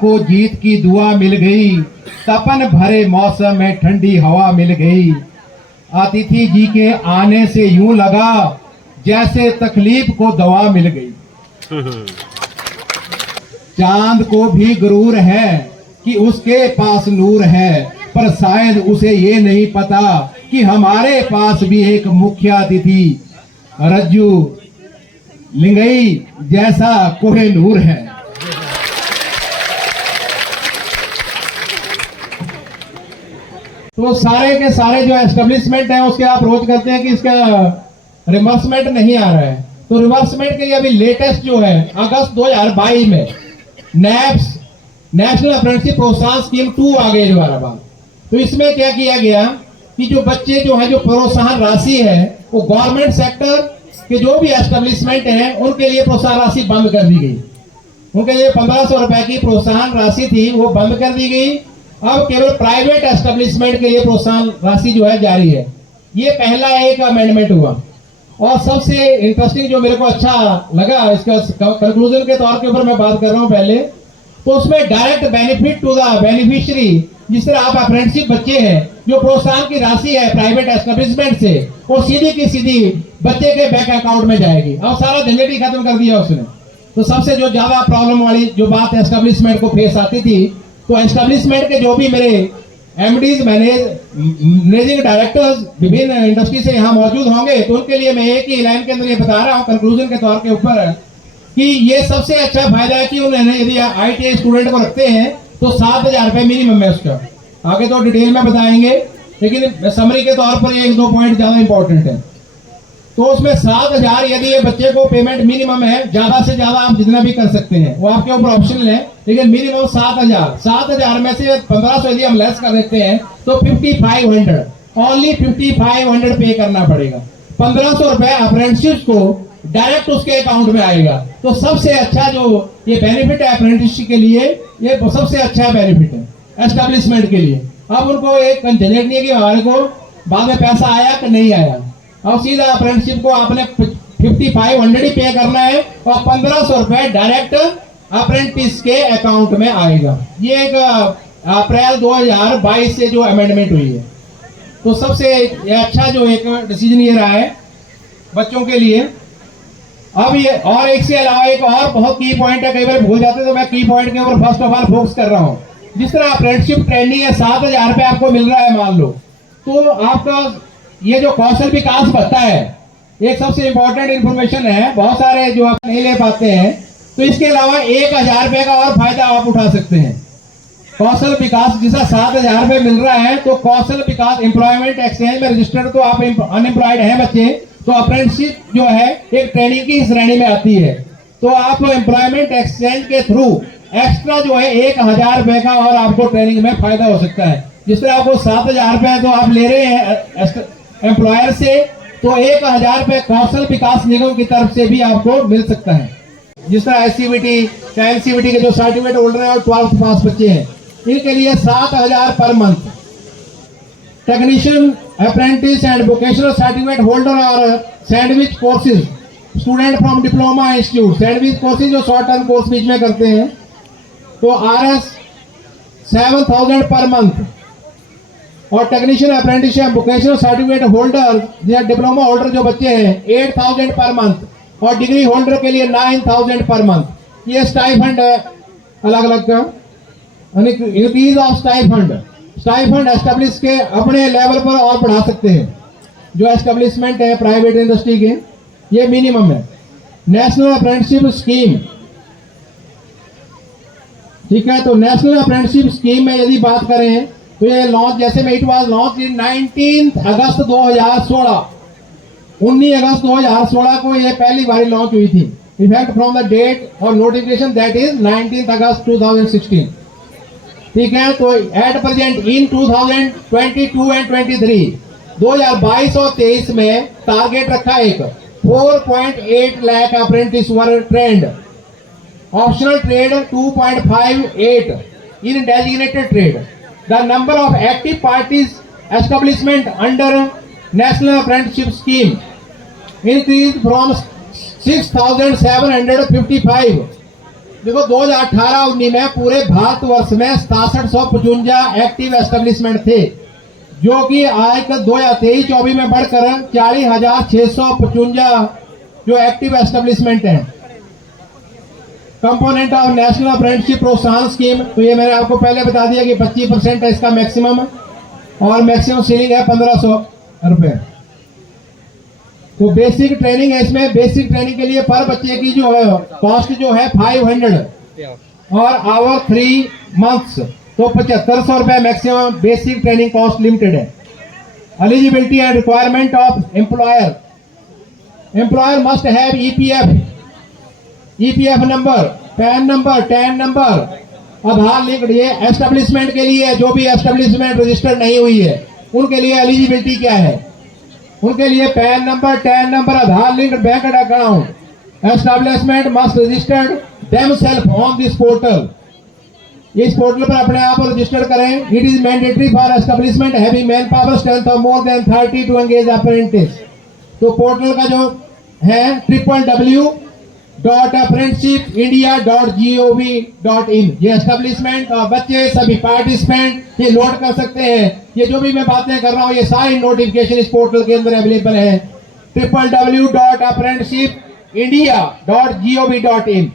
को जीत की दुआ मिल गई, तपन भरे मौसम में ठंडी हवा मिल गई। अतिथि जी के आने से यूं लगा जैसे तकलीफ को दवा मिल गई। चांद को भी गुरूर है कि उसके पास नूर है, पर शायद उसे ये नहीं पता कि हमारे पास भी एक मुख्य अतिथि रज्जू लिंगई जैसा कोहिनूर है। तो सारे के सारे जो एस्टेब्लिशमेंट है उसके आप रोज करते हैं कि इसका रिवर्समेंट नहीं आ रहा है। तो रिवर्समेंट के लिए अभी लेटेस्ट जो है अगस्त 2022 में नैप्स नेशनल अप्रेंटिसशिप प्रोत्साहन स्कीम 2 आ गई दोबारा बात। तो इसमें क्या किया गया कि जो बच्चे जो है जो प्रोत्साहन राशि है वो गवर्नमेंट सेक्टर के जो भी एस्टेब्लिशमेंट है उनके लिए प्रोत्साहन राशि बंद कर दी गई। उनके लिए 1500 रुपए की प्रोत्साहन राशि थी वो बंद कर दी गई। अब केवल प्राइवेट एस्टेब्लिशमेंट के लिए प्रोत्साहन राशि जो है जारी है। ये पहला एक अमेंडमेंट हुआ। और सबसे इंटरेस्टिंग जो मेरे को अच्छा लगा इसका कंक्लूजन के तौर के ऊपर मैं बात कर रहा हूं पहले, तो उसमें direct benefit to the beneficiary, जिस तरह आप अप्रेंटिसशिप बच्चे हैं जो प्रोत्साहन की राशि है प्राइवेट एस्टेब्लिशमेंट से वो सीधी की सीधी बच्चे के बैंक अकाउंट में जाएगी। अब सारा झंझट ही खत्म कर दिया उसने। तो सबसे जो ज्यादा प्रॉब्लम वाली जो बात एस्टेब्लिशमेंट को फेस आती थी, तो एस्टेब्लिशमेंट के जो भी मेरे एमडीज मैनेजिंग डायरेक्टर्स विभिन्न इंडस्ट्री से यहाँ मौजूद होंगे, तो उनके लिए मैं एक ही लाइन के अंदर ये बता रहा हूँ कंक्लूजन के तौर के ऊपर कि ये सबसे अच्छा फायदा है कि उन्होंने यदि आईटीआई स्टूडेंट को रखते हैं तो 7,000 रुपए मिनिमम है उसका। आगे तो डिटेल में बताएंगे, लेकिन समरी के तौर पर ये 1-2 पॉइंट ज्यादा इंपॉर्टेंट है। तो उसमें 7,000 यदि ये बच्चे को पेमेंट मिनिमम है, ज्यादा से ज्यादा आप जितना भी कर सकते हैं वो आपके ऊपर ऑप्शनल है, लेकिन मिनिमम 7,000 में से 1500 यदि हम लेस कर देते हैं तो 5500 ओनली 5500 पे करना पड़ेगा। 1500 रुपए अप्रेंटिसशिप को डायरेक्ट उसके अकाउंट में आएगा। तो सबसे अच्छा जो ये बेनिफिट है अप्रेंटिसशिप के लिए, ये सबसे अच्छा बेनिफिट है एस्टेब्लिशमेंट के लिए। अब उनको एक झंझट नहीं है कि हमारे को बाद में पैसा आया कि नहीं आया। अब सीधा अप्रेंटिसशिप को आपने 5500 ही पे करना है और 1500 रुपए डायरेक्ट अप्रेंटिस के अकाउंट में आएगा। ये एक अप्रैल 2022 से जो अमेंडमेंट हुई है। तो सबसे अच्छा जो एक डिसीजन ये रहा है बच्चों के लिए। अब ये और एक से अलावा एक और बहुत की पॉइंट है, कई बार भूल जाते तो मैं की पॉइंट के ऊपर फर्स्ट ऑफ ऑल फोकस कर रहा हूँ। जिस तरह अप्रेंटिसशिप ट्रेनिंग है 7,000 रुपए आपको मिल रहा है मान लो, तो आपका ये जो कौशल विकास भत्ता है एक सबसे इंपॉर्टेंट इंफॉर्मेशन है, बहुत सारे जो आप नहीं ले पाते हैं। तो इसके अलावा 1,000 रुपए का और फायदा आप उठा सकते हैं। कौशल विकास जिसका 7,000 रुपए मिल रहा है, तो कौशल विकास एम्प्लॉयमेंट एक्सचेंज में रजिस्टर्ड तो आप अनएम्प्लॉयड हैं बच्चे, तो अप्रेंटिसशिप जो है एक ट्रेनिंग की श्रेणी में आती है। तो आप एम्प्लॉयमेंट एक्सचेंज के थ्रू एक्स्ट्रा जो है 1,000 रुपए का और आपको ट्रेनिंग में फायदा हो सकता है। जिस तरह आपको 7,000 रुपए तो आप ले रहे हैं एम्प्लॉयर से, तो 1,000 रुपए कौशल विकास निगम की तरफ से भी आपको मिल सकता है। जिस तरह एससीबीटी या एनसीबीटी के जो सर्टिफिकेट होल्डर है और 12th पास बच्चे हैं, इनके लिए 7,000 per month. Technician, apprentice and vocational certificate holder और sandwich courses student from diploma institute, sandwich courses जो शॉर्ट टर्म कोर्स बीच में करते हैं, तो RS 7,000 पर मंथ। और technician, apprentice and vocational certificate holder या डिप्लोमा होल्डर जो बच्चे हैं 8,000 पर मंथ। और डिग्री होल्डर के लिए 9,000 पर मंथ। ये स्टाइफंड है अलग अलग का। इंक्रीज ऑफ स्टाइफंड एस्टेब्लिश के अपने लेवल पर और बढ़ा सकते हैं। जो एस्टेब्लिशमेंट है प्राइवेट इंडस्ट्री के, ये मिनिमम है। नेशनल अप्रेंटिसशिप स्कीम, ठीक है। तो नेशनल अप्रेंटिसशिप स्कीम में यदि बात करें तो ये लॉन्च जैसे में इट वाज लॉन्च इन 19 अगस्त 2016। 19 अगस्त 2016 को ये पहली बार लॉन्च हुई थी। इफेक्ट फ्रॉम द डेट और नोटिफिकेशन दैट इज 19 अगस्त 2016, ठीक है। तो एट प्रेजेंट इन 2022 एंड 23 2022 और 23 में टारगेट रखा एक 4.8 lakh apprentice were trend. Optional trade 2.58 in designated trade. The number of active parties establishment under national apprenticeship scheme increase from 6,755 देखो 2018-19 में पूरे भारतवर्ष में 6755 एक्टिव एस्टेब्लिशमेंट थे, जो कि आज 2023-24 में बढ़कर 40,655 जो एक्टिव एस्टेब्लिशमेंट हैं। कंपोनेंट ऑफ नेशनल अप्रेंटिसशिप प्रोत्साहन स्कीम, तो ये मैंने आपको पहले बता दिया कि 25% है इसका मैक्सिमम, और मैक्सिमम सीलिंग है 1500 रुपए। तो बेसिक ट्रेनिंग है इसमें। बेसिक ट्रेनिंग के लिए पर बच्चे की जो है कॉस्ट जो है 500 और आवर 3 मंथ्स, तो 7500 रुपए maximum basic training cost limited है। Eligibility and requirement of employer, employer must have EPF number, PAN number, TAN number, Aadhaar link. ये एस्टेब्लिशमेंट के लिए, जो भी एस्टेब्लिशमेंट रजिस्टर्ड नहीं हुई है उनके लिए एलिजिबिलिटी क्या है, उनके लिए PAN number, TAN number, Aadhaar link, bank account. Establishment must registered themselves on this portal, इस पोर्टल पर अपने आप रजिस्टर करें। It is mandatory for establishment having manpower strength of more than 30 to engage apprentice. तो portal का जो है www.apprenticeshipindia.gov.in, ये एस्टेब्लिशमेंट और बच्चे सभी पार्टिसिपेंट ये लोड कर सकते हैं। ये जो भी मैं बातें कर रहा हूँ ये सारी नोटिफिकेशन इस पोर्टल के अंदर अवेलेबल है, www.apprenticeshipindia.gov.in।